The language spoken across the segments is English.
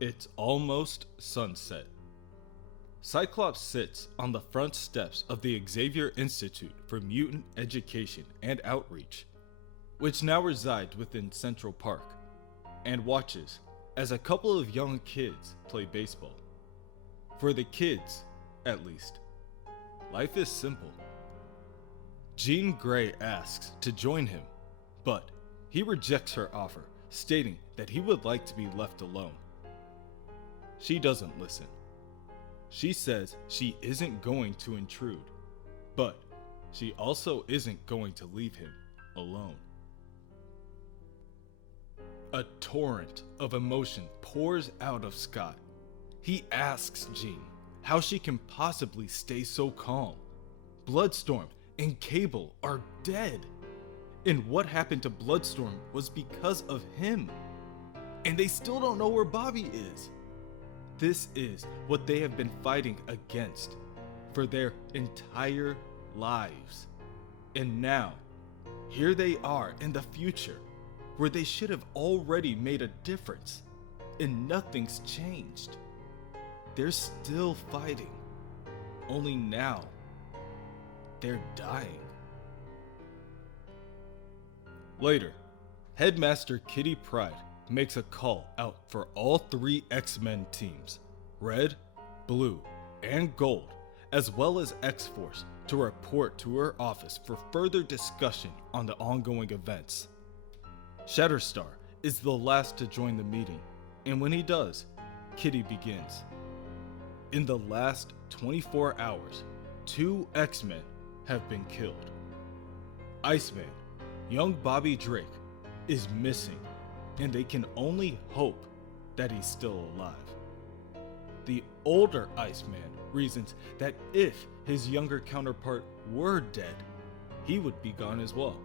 It's almost sunset. Cyclops sits on the front steps of the Xavier Institute for Mutant Education and Outreach, which now resides within Central Park, and watches as a couple of young kids play baseball. For the kids, at least, life is simple. Jean Grey asks to join him, but he rejects her offer, stating that he would like to be left alone. She doesn't listen. She says she isn't going to intrude, but she also isn't going to leave him alone. A torrent of emotion pours out of Scott. He asks Jean how she can possibly stay so calm. Bloodstorm and Cable are dead. And what happened to Bloodstorm was because of him. And they still don't know where Bobby is. This is what they have been fighting against for their entire lives. And now, here they are in the future, where they should have already made a difference, and nothing's changed. They're still fighting, only now, they're dying. Later, Headmaster Kitty Pryde makes a call out for all three X-Men teams, Red, Blue, and Gold, as well as X-Force, to report to her office for further discussion on the ongoing events. Shatterstar is the last to join the meeting, and when he does, Kitty begins. In the last 24 hours, 2 X-Men have been killed. Iceman, young Bobby Drake, is missing, and they can only hope that he's still alive. The older Iceman reasons that if his younger counterpart were dead, he would be gone as well,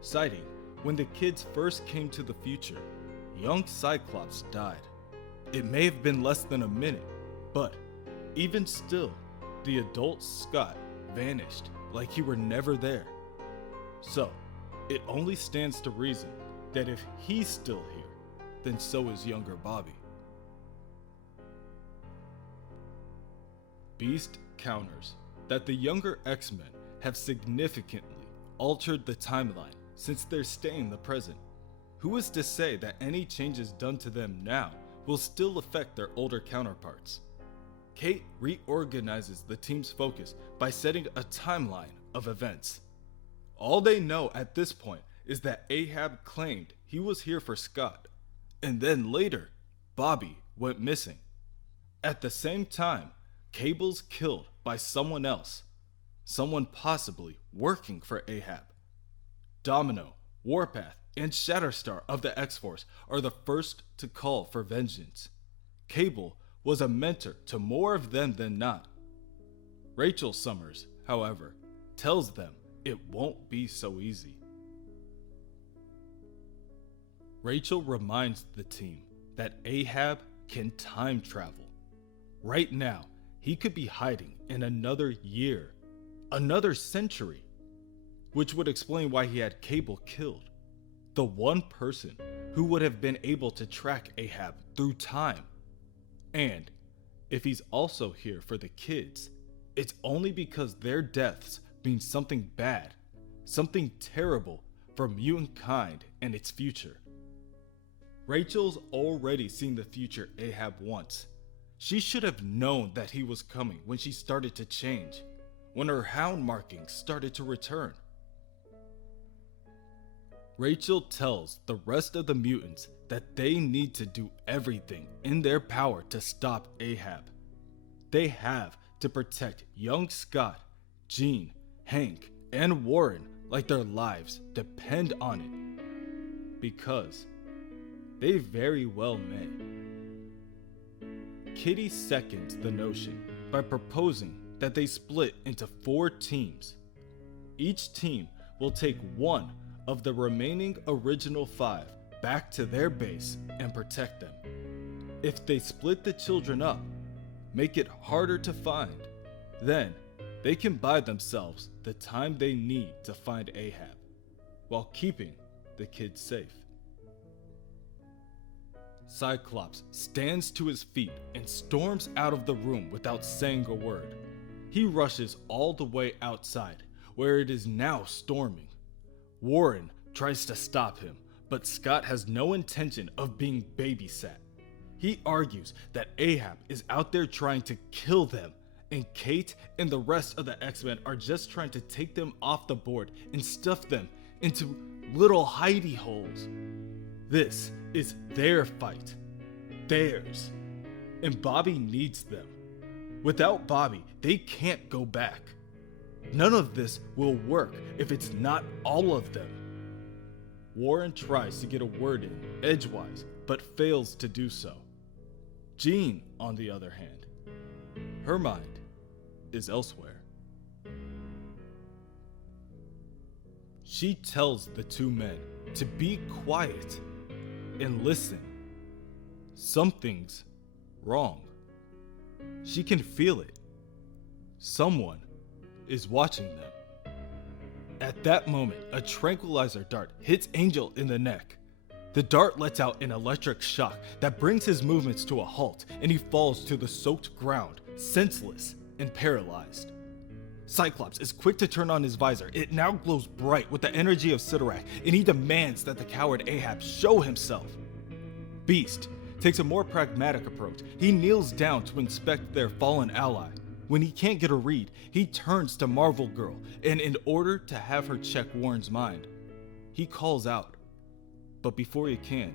citing when the kids first came to the future, young Cyclops died. It may have been less than a minute, but even still, the adult Scott vanished like he were never there. So, it only stands to reason that if he's still here, then so is younger Bobby. Beast counters that the younger X-Men have significantly altered the timeline since they're staying the present. Who is to say that any changes done to them now will still affect their older counterparts? Kate reorganizes the team's focus by setting a timeline of events. All they know at this point is that Ahab claimed he was here for Scott, and then later, Bobby went missing. At the same time, Cable's killed by someone else, someone possibly working for Ahab. Domino, Warpath, and Shatterstar of the X-Force are the first to call for vengeance. Cable was a mentor to more of them than not. Rachel Summers, however, tells them it won't be so easy. Rachel reminds the team that Ahab can time travel. Right now, he could be hiding in another year, another century, which would explain why he had Cable killed. The one person who would have been able to track Ahab through time. And if he's also here for the kids, it's only because their deaths mean something bad, something terrible for mutant kind and its future. Rachel's already seen the future Ahab wants. She should have known that he was coming when she started to change, when her hound markings started to return. Rachel tells the rest of the mutants that they need to do everything in their power to stop Ahab. They have to protect young Scott, Jean, Hank, and Warren like their lives depend on it. Because they very well may. Kitty seconds the notion by proposing that they split into 4 teams. Each team will take one of the remaining original 5 back to their base and protect them. If they split the children up, make it harder to find, then they can buy themselves the time they need to find Ahab, while keeping the kids safe. Cyclops stands to his feet and storms out of the room without saying a word. He rushes all the way outside, where it is now storming. Warren tries to stop him, but Scott has no intention of being babysat. He argues that Ahab is out there trying to kill them, and Kate and the rest of the X-Men are just trying to take them off the board and stuff them into little hidey holes. This is their fight. Theirs. And Bobby needs them. Without Bobby, they can't go back. None of this will work if it's not all of them. Warren tries to get a word in edgewise, but fails to do so. Jean, on the other hand, her mind is elsewhere. She tells the two men to be quiet and listen. Something's wrong. She can feel it. Someone is watching them. At that moment, a tranquilizer dart hits Angel in the neck. The dart lets out an electric shock that brings his movements to a halt, and he falls to the soaked ground, senseless and paralyzed. Cyclops is quick to turn on his visor. It now glows bright with the energy of Sidorak, and he demands that the coward Ahab show himself. Beast takes a more pragmatic approach. He kneels down to inspect their fallen ally. When he can't get a read, he turns to Marvel Girl, and in order to have her check Warren's mind, he calls out. But before he can,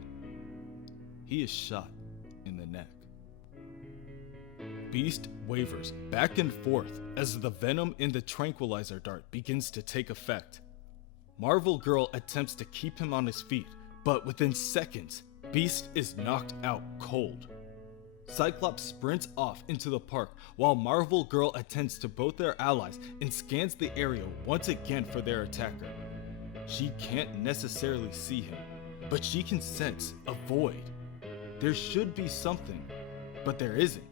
he is shot in the neck. Beast wavers back and forth as the venom in the tranquilizer dart begins to take effect. Marvel Girl attempts to keep him on his feet, but within seconds, Beast is knocked out cold. Cyclops sprints off into the park while Marvel Girl attends to both their allies and scans the area once again for their attacker. She can't necessarily see him, but she can sense a void. There should be something, but there isn't.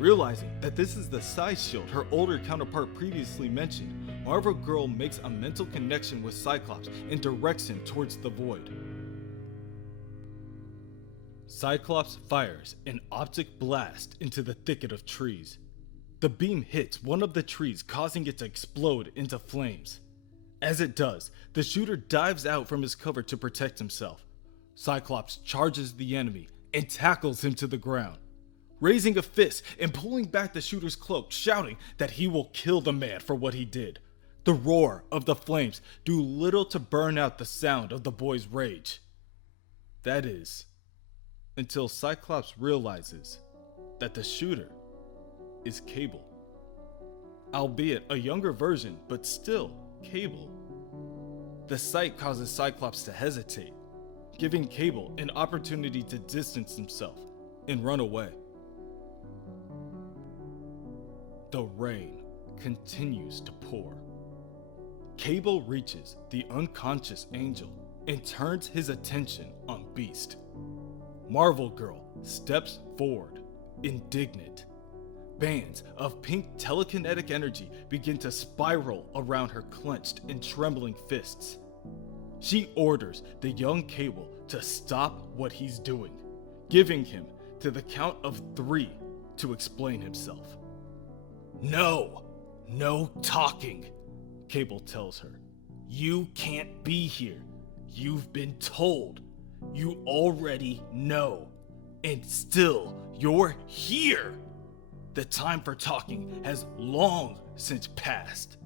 Realizing that this is the size shield her older counterpart previously mentioned, Marvel Girl makes a mental connection with Cyclops and directs him towards the void. Cyclops fires an optic blast into the thicket of trees. The beam hits one of the trees, causing it to explode into flames. As it does, the shooter dives out from his cover to protect himself. Cyclops charges the enemy and tackles him to the ground, raising a fist and pulling back the shooter's cloak, shouting that he will kill the man for what he did. The roar of the flames do little to burn out the sound of the boy's rage. That is, until Cyclops realizes that the shooter is Cable. Albeit a younger version, but still Cable. The sight causes Cyclops to hesitate, giving Cable an opportunity to distance himself and run away. The rain continues to pour. Cable reaches the unconscious Angel and turns his attention on Beast. Marvel Girl steps forward, indignant. Bands of pink telekinetic energy begin to spiral around her clenched and trembling fists. She orders the young Cable to stop what he's doing, giving him to the count of 3 to explain himself. No talking, Cable tells her. You can't be here. You've been told. You already know. And still, you're here. The time for talking has long since passed.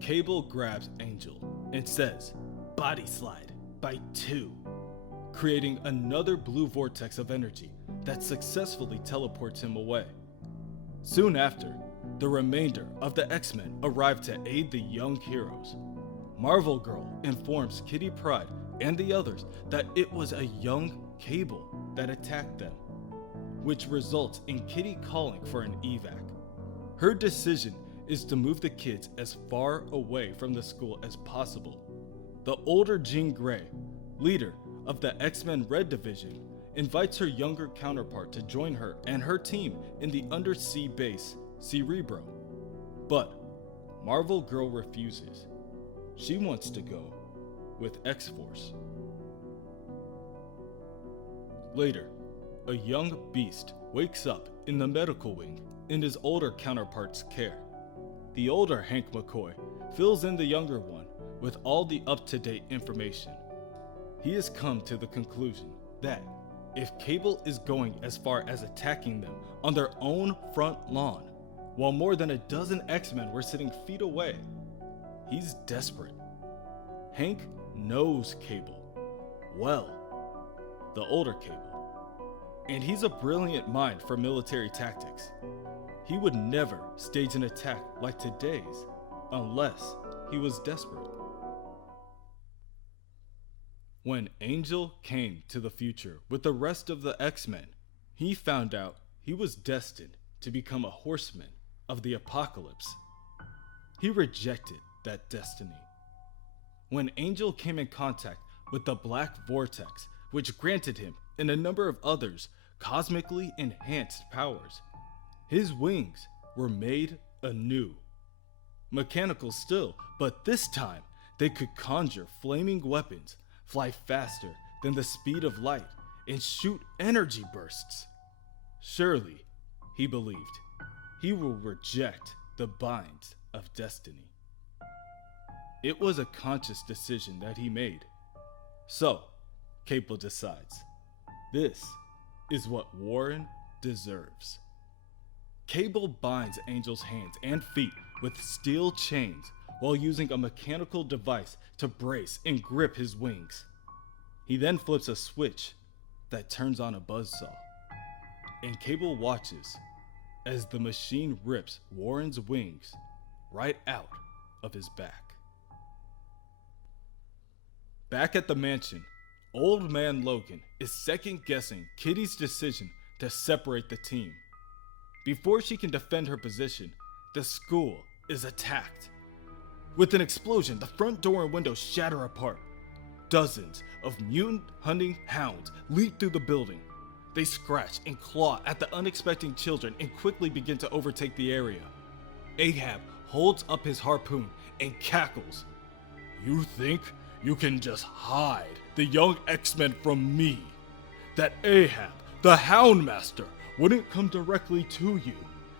Cable grabs Angel and says, "Body slide by 2, creating another blue vortex of energy that successfully teleports him away. Soon after, the remainder of the X-Men arrive to aid the young heroes. Marvel Girl informs Kitty Pryde and the others that it was a young Cable that attacked them, which results in Kitty calling for an evac. Her decision is to move the kids as far away from the school as possible. The older Jean Grey, leader of the X-Men Red Division, invites her younger counterpart to join her and her team in the undersea base Cerebro. But Marvel Girl refuses. She wants to go with X-Force. Later, a young beast wakes up in the medical wing in his older counterpart's care. The older Hank McCoy fills in the younger one with all the up-to-date information. He has come to the conclusion that if Cable is going as far as attacking them on their own front lawn, while more than a dozen X-Men were sitting feet away, he's desperate. Hank knows Cable well, the older Cable, and he's a brilliant mind for military tactics. He would never stage an attack like today's unless he was desperate. When Angel came to the future with the rest of the X-Men, he found out he was destined to become a horseman of the apocalypse. He rejected that destiny. When Angel came in contact with the Black Vortex, which granted him and a number of others cosmically enhanced powers, his wings were made anew. Mechanical still, but this time they could conjure flaming weapons, fly faster than the speed of light, and shoot energy bursts. Surely, he believed, he will reject the binds of destiny. It was a conscious decision that he made. So, Cable decides, this is what Warren deserves. Cable binds Angel's hands and feet with steel chains while using a mechanical device to brace and grip his wings. He then flips a switch that turns on a buzzsaw, and Cable watches as the machine rips Warren's wings right out of his back. Back at the mansion, Old Man Logan is second-guessing Kitty's decision to separate the team. Before she can defend her position, the school is attacked. With an explosion, the front door and windows shatter apart. Dozens of mutant hunting hounds leap through the building. They scratch and claw at the unexpected children and quickly begin to overtake the area. Ahab holds up his harpoon and cackles. "You think you can just hide the young X-Men from me? That Ahab, the Houndmaster, wouldn't come directly to you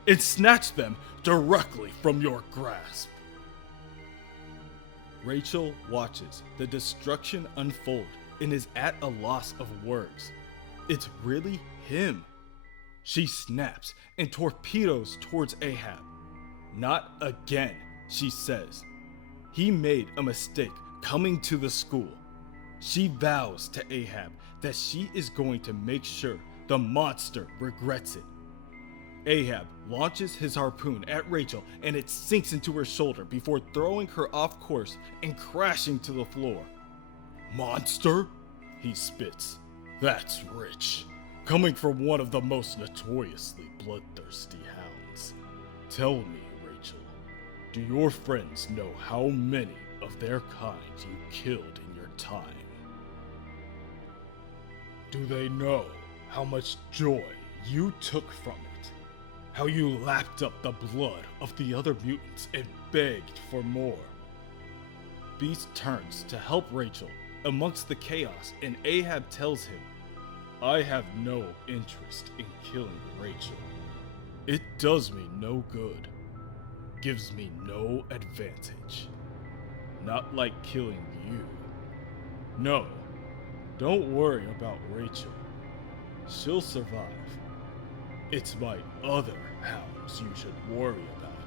and snatch them directly from your grasp." Rachel watches the destruction unfold and is at a loss of words. It's really him. She snaps and torpedoes towards Ahab. "Not again," she says. He made a mistake coming to the school. She vows to Ahab that she is going to make sure the monster regrets it. Ahab launches his harpoon at Rachel and it sinks into her shoulder before throwing her off course and crashing to the floor. "Monster?" he spits. "That's rich, coming from one of the most notoriously bloodthirsty hounds. Tell me, Rachel, do your friends know how many of their kind you killed in your time? Do they know how much joy you took from it? How you lapped up the blood of the other mutants and begged for more?" Beast turns to help Rachel amongst the chaos, and Ahab tells him, "I have no interest in killing Rachel. It does me no good. Gives me no advantage. Not like killing you. No, don't worry about Rachel. She'll survive. It's my other hounds you should worry about."